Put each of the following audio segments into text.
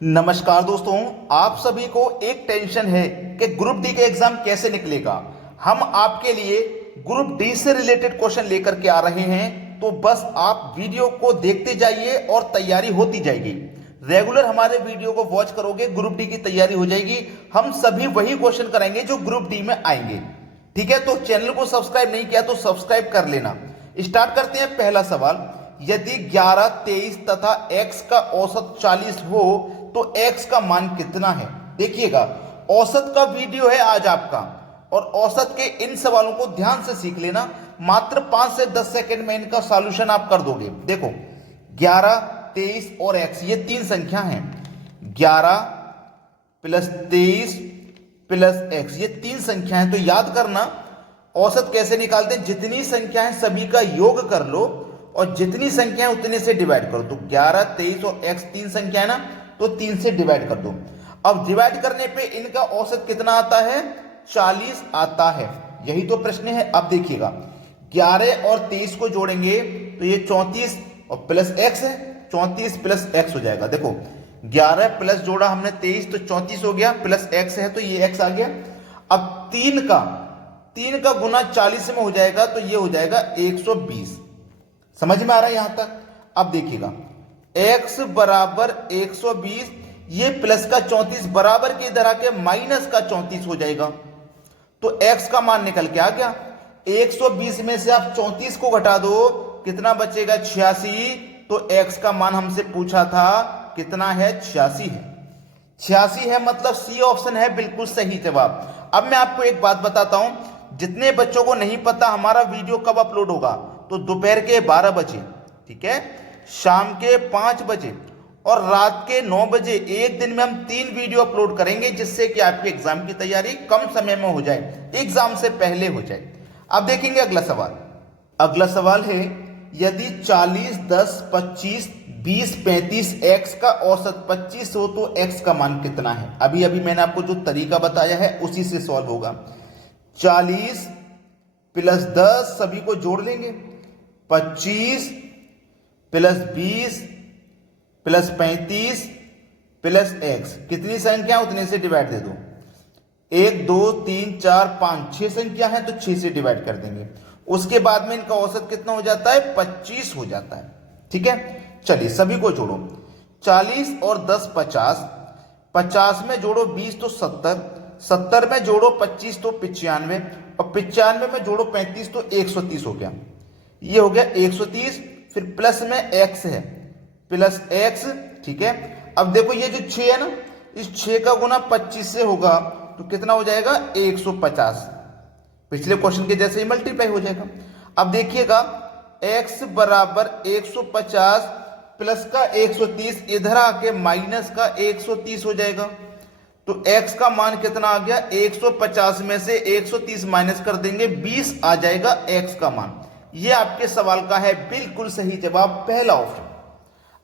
नमस्कार दोस्तों, आप सभी को एक टेंशन है कि ग्रुप डी के एग्जाम कैसे निकलेगा। हम आपके लिए ग्रुप डी से रिलेटेड क्वेश्चन लेकर के आ रहे हैं, तो बस आप वीडियो को देखते जाइए और तैयारी होती जाएगी। रेगुलर हमारे वीडियो को वॉच करोगे, ग्रुप डी की तैयारी हो जाएगी। हम सभी वही क्वेश्चन कराएंगे जो ग्रुप डी में आएंगे। ठीक है, तो चैनल को सब्सक्राइब नहीं किया तो सब्सक्राइब कर लेना। स्टार्ट करते हैं। पहला सवाल, यदि 11, 23 तथा x का औसत 40 हो तो x का मान कितना है। देखिएगा, औसत का वीडियो है आज आपका, और औसत के इन सवालों को ध्यान से सीख लेना। मात्र 5 से 10 सेकंड में इनका सॉल्यूशन आप कर दोगे। देखो, 11, 23 और x ये तीन संख्या हैं। 11 प्लस 23 प्लस x ये तीन संख्या हैं। तो याद करना, औसत कैसे निकालते हैं, जितनी संख्या है सभी का योग कर लो और जितनी संख्या है उतने से डिवाइड करो। तो 11, 23 और x तीन संख्या है ना, तो 3 से डिवाइड कर दो। अब डिवाइड करने पे इनका औसत कितना आता है, 40 आता है। यही तो प्रश्न है। अब देखिएगा, 11 और 23 को जोड़ेंगे तो ये 34 और प्लस x है, 34 प्लस x हो जाएगा। देखो, 11 प्लस जोड़ा हमने 23 तो 34 हो गया, प्लस x है तो ये x आ गया। अब 3 का गुना 40 में हो जाएगा तो ये हो जाएगा 120। समझ में आ रहा है यहां तक। अब देखिएगा, x बराबर 120, ये प्लस का 34 बराबर के इधर आके माइनस का 34 हो जाएगा। तो x का मान निकल के आ गया। 120 में से आप 34 को घटा दो, कितना बचेगा, 86। तो x का मान हमसे पूछा था कितना है, 86 है। 86 है, मतलब सी ऑप्शन है बिल्कुल सही जवाब। अब मैं आपको एक बात बताता हूं, जितने बच्चों को नहीं पता हमारा वीडियो कब अपलोड होगा, तो दोपहर के 12 बजे, ठीक है, शाम के 5 बजे और रात के 9 बजे। एक दिन में हम 3 वीडियो अपलोड करेंगे, जिससे कि आपके एग्जाम की तैयारी कम समय में हो जाए, एग्जाम से पहले हो जाए। अब देखेंगे अगला सवाल। अगला सवाल है, यदि 40, 10, 25, 20, 35 x का औसत 25 हो तो x का मान कितना है। अभी अभी मैंने आपको जो तरीका बताया है उसी से सॉल्व होगा। 40 प्लस 10 सभी को जोड़ लेंगे, 25 प्लस 20 प्लस 35 प्लस x, कितनी संख्या उतने से डिवाइड दे दो। 1, 2, 3, 4, 5, 6 संख्या है तो 6 से डिवाइड कर देंगे। उसके बाद में इनका औसत कितना हो जाता है, 25 हो जाता है। ठीक है, चलिए सभी को जोड़ो। 40 और 10 50, 50 में जोड़ो 20 तो 70, 70 में जोड़ो 25 तो 95, और 95 में जोड़ो 35 तो 130 हो गया। ये हो गया 130। फिर प्लस में x है, प्लस x। ठीक है, अब देखो ये जो 6 है ना, इस 6 का गुना 25 से होगा तो कितना हो जाएगा, 150। पिछले क्वेश्चन के जैसे ही मल्टीप्लाई हो जाएगा। अब देखिएगा, x बराबर 150 प्लस का 130, इधर आके माइनस का 130 हो जाएगा। तो x का मान कितना आ गया, 150 में से 130 माइनस कर देंगे, 20 आ जाएगा x का मान। ये आपके सवाल का है बिल्कुल सही जवाब, पहला ऑप्शन।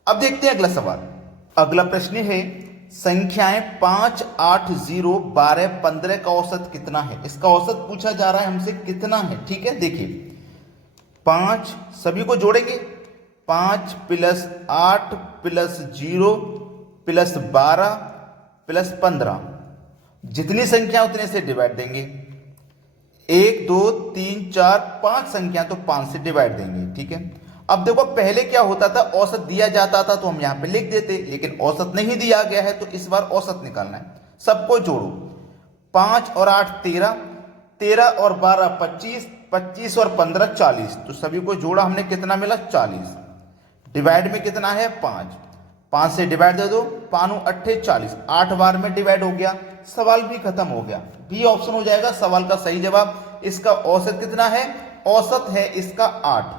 अब देखते हैं अगला सवाल। अगला प्रश्न है, संख्याएं 5, 8, 0, 12, 15 का औसत कितना है। इसका औसत पूछा जा रहा है हमसे कितना है। ठीक है, देखिए 5 सभी को जोड़ेंगे, 5 प्लस 8 प्लस 0 प्लस 12 प्लस 15, जितनी संख्या उतने से डिवाइड देंगे। 1, 2, 3, 4, 5 संख्या तो 5 से डिवाइड देंगे। ठीक है, अब देखो पहले क्या होता था, औसत दिया जाता था तो हम यहां पे लिख देते, लेकिन औसत नहीं दिया गया है तो इस बार औसत निकालना है। सबको जोड़ो, 5 और 8 13, 13 और 12 25, 25 और 15 40। तो सभी को जोड़ा हमने, कितना मिला, 40। डिवाइड में कितना है, 5, 5 से डिवाइड दे दो, 5 8 40, 8 बार में डिवाइड हो गया, सवाल भी खत्म हो गया। बी ऑप्शन हो जाएगा सवाल का सही जवाब। इसका औसत कितना है, औसत है इसका 8।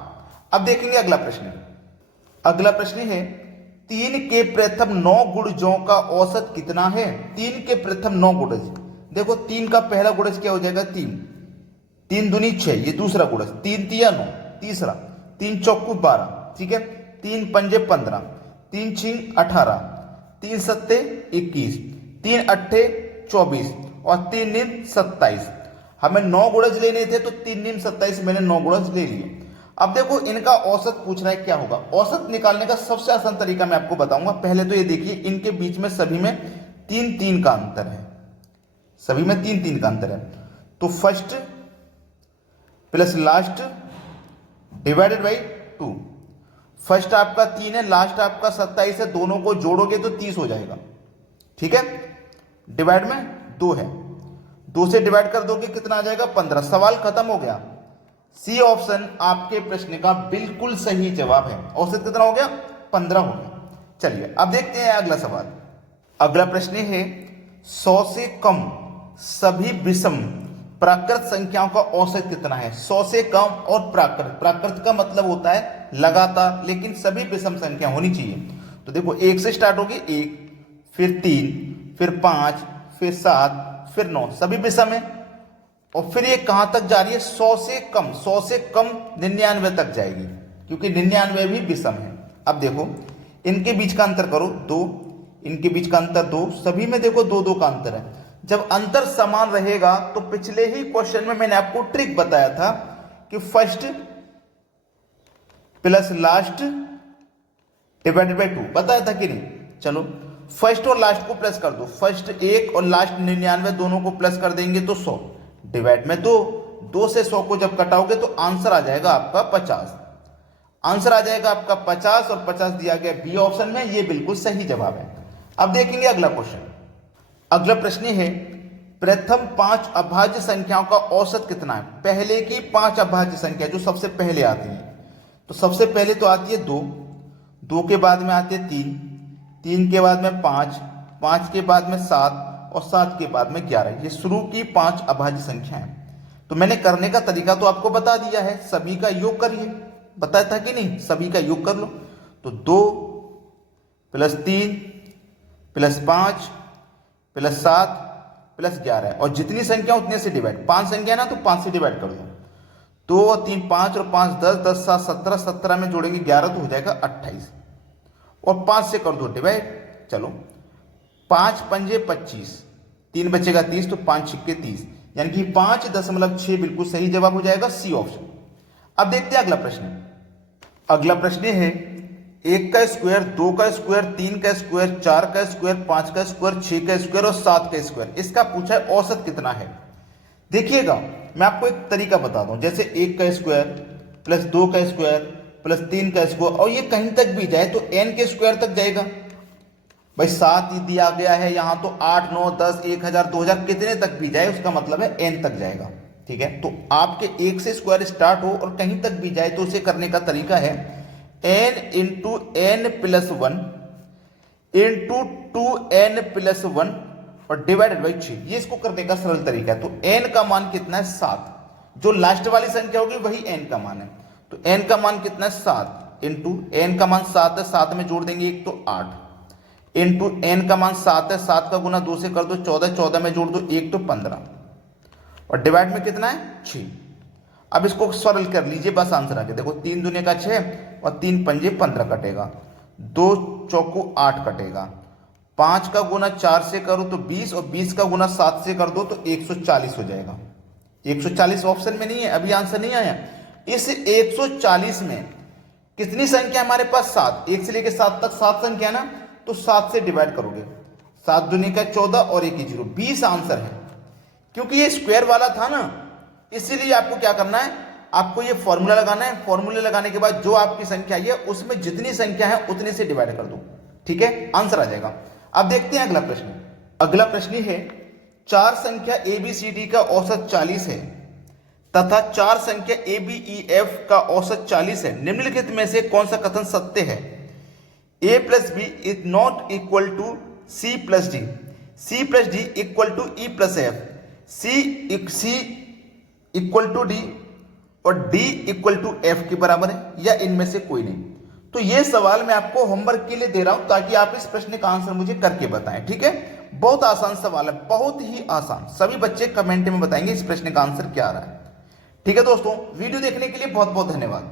अब देखेंगे अगला प्रश्न। अगला प्रश्न है, 3 के प्रथम 9 गुणजों का औसत कितना है। 3 के प्रथम 9 गुणज, देखो 3 का पहला गुणज क्या हो जाएगा, 3, 3 दूनी 6, ये दूसरा गुणज, 3 तिया 9 तीसरा, 3 चौकू 12, ठीक है, 3 पंजे 15, 3 छिंग 18, 3 सत्ते 21, 3 अट्ठे 24 और 3 नीम 27। हमें 9 गुणज लेने थे तो 3 नीम 27, मैंने 9 गुणज ले लिए। अब देखो इनका औसत पूछ रहा है, क्या होगा औसत निकालने का सबसे आसान तरीका मैं आपको बताऊंगा। पहले तो ये देखिए इनके बीच में सभी में 3-3 का अंतर है, सभी में 3-3 का अंतर है। तो first plus last divided by 2। First आपका 3 है, लास्ट आपका 27 है, दोनों को जोड़ोगे तो 30 हो जाएगा, ठीक है। डिवाइड में 2 है, 2 से डिवाइड कर दोगे कितना आ जाएगा 15। सवाल खत्म हो गया। सी ऑप्शन आपके प्रश्न का बिल्कुल सही जवाब है। औसत कितना हो गया 15 हो गया। चलिए अब देखते हैं अगला सवाल। अगला प्रश्न है 100 से कम सभी विषम प्राकृत संख्याओं का औसत कितना है। 100 से कम और प्राकृत, प्राकृत का मतलब होता है लगातार, लेकिन सभी विषम संख्या होनी चाहिए। तो देखो 1 से स्टार्ट होगी 1, फिर 3, फिर 5, फिर 7, फिर 9, सभी विषम है। और फिर ये कहां तक जा रही है 100 से कम, 100 से कम 99 तक जाएगी, क्योंकि 99 भी विषम है। अब देखो इनके बीच का अंतर करो 2, इनके बीच का अंतर 2, सभी में देखो 2-2 का अंतर है। जब अंतर समान रहेगा तो पिछले ही क्वेश्चन में मैंने आपको ट्रिक बताया था कि first plus last divided by 2, बताया था कि नहीं। चलो फर्स्ट और लास्ट को प्लस कर दो, फर्स्ट 1 और लास्ट 99, दोनों को प्लस कर देंगे तो 100 डिवाइड में 2 से 100 को जब कटाओगे तो आंसर आ जाएगा आपका 50। आंसर आ जाएगा आपका 50 और 50 दिया गया बी ऑप्शन में, ये बिल्कुल सही जवाब है। अब देखेंगे अगला क्वेश्चन। अगला प्रश्न है प्रथम 5 अभाज्य संख्याओं का औसत कितना है। पहले की 5 अभाज्य संख्या जो सबसे पहले आती है, तो सबसे पहले तो आती है 2, 2 के बाद में आती है 3, 3 के बाद में 5, 5 के बाद में 7 और 7 के बाद में 11। ये शुरू की 5 अभाज्य संख्या है। तो मैंने करने का तरीका तो आपको बता दिया है, सभी का योग करिए, बताया था कि नहीं, सभी का योग कर लो। तो 2 प्लस 3 प्लस 5 प्लस 7 प्लस 11, और जितनी संख्या उतने से डिवाइड, 5 संख्या ना तो 5 से डिवाइड कर दो। 2 और 3 5 और 5 10, 10 7 17, 17 में जोड़ेंगे 11 तो हो जाएगा 28, और 5 से कर दो डिवाइड। चलो 5 पंजे 25, 3 बचेगा 30, तो 5 छिक्के 30, यानी कि 5.6 बिल्कुल सही जवाब हो जाएगा सी ऑप्शन। अब देखते हैं अगला प्रश्न। अगला प्रश्न है 1 का स्क्वायर, 2 का स्क्वायर, 3 का स्क्वायर, 4 का स्क्वायर, 5 का स्क्वायर, 6 का स्क्वायर और 7 का स्क्वायर। इसका पूछा है औसत कितना है। देखिएगा मैं आपको एक तरीका बता दूं, जैसे 1 का स्क्वायर प्लस 2 का स्क्वायर प्लस 3 का स्क्वायर, और ये कहीं तक भी जाए तो n के स्क्वायर तक जाएगा। भाई 7 दिया गया है यहाँ, तो 8 9 10 1000 2000 कितने तक भी जाए उसका मतलब है n तक जाएगा, ठीक है। तो आपके 1 से स्क्वायर स्टार्ट हो और कहीं तक भी जाए तो उसे करने का तरीका है n into n plus 1 into 2n plus 1 और डिवाइडेड बाई 6। ये इसको करने का सरल तरीका है। तो n का मान कितना है 7, जो लास्ट वाली संख्या होगी वही n का मान है। तो n का मान कितना है 7 इंटू n का मान 7 है, 7 में जोड़ देंगे 1 तो 8 इंटू n का मान 7 है, 7 का गुना 2 से कर दो 14, 14 में जोड़ दो 1 तो 15, और डिवाइड में कितना है 6। अब इसको सरल कर लीजिए, बस आंसर आ गया। देखो 3 दूने का 6 और 3 पंजे 15 कटेगा, 2 चौको 8 कटेगा, 5 का गुना 4 से करो तो 20, और 20 का गुना 7 से कर दो तो 140 हो जाएगा। 140 ऑप्शन में नहीं है, अभी आंसर नहीं आया। इस 140 में कितनी संख्या हमारे पास 7, 1 से लेकर 7 तक 7 संख्या ना, तो 7 से डिवाइड करोगे, 7 दूनी का 14 और 1 0, 20 आंसर है। क्योंकि ये स्क्वायर वाला था ना, इसीलिए आपको क्या करना है, आपको ये फॉर्मूला लगाना है। फॉर्मूले लगाने के बाद जो आपकी संख्या है उसमें जितनी संख्या है उतने से डिवाइड कर दो, ठीक है, आंसर आ जाएगा। अब देखते हैं अगला प्रश्न। अगला प्रश्न है 4 संख्या ABCD का औसत 40 है तथा 4 संख्या ABEF का औसत 40 है। निम्नलिखित में से कौन सा कथन सत्य है। A plus B is not equal to C plus D, C plus D equal to E plus F, C equal to D और D इक्वल टू F के बराबर है, या इनमें से कोई नहीं। तो ये सवाल मैं आपको होमवर्क के लिए दे रहा हूं ताकि आप इस प्रश्न का आंसर मुझे करके बताएं, ठीक है। बहुत आसान सवाल है, बहुत ही आसान। सभी बच्चे कमेंट में बताएंगे इस प्रश्न का आंसर क्या आ रहा है, ठीक है दोस्तों। वीडियो देखने के लिए बहुत बहुत धन्यवाद।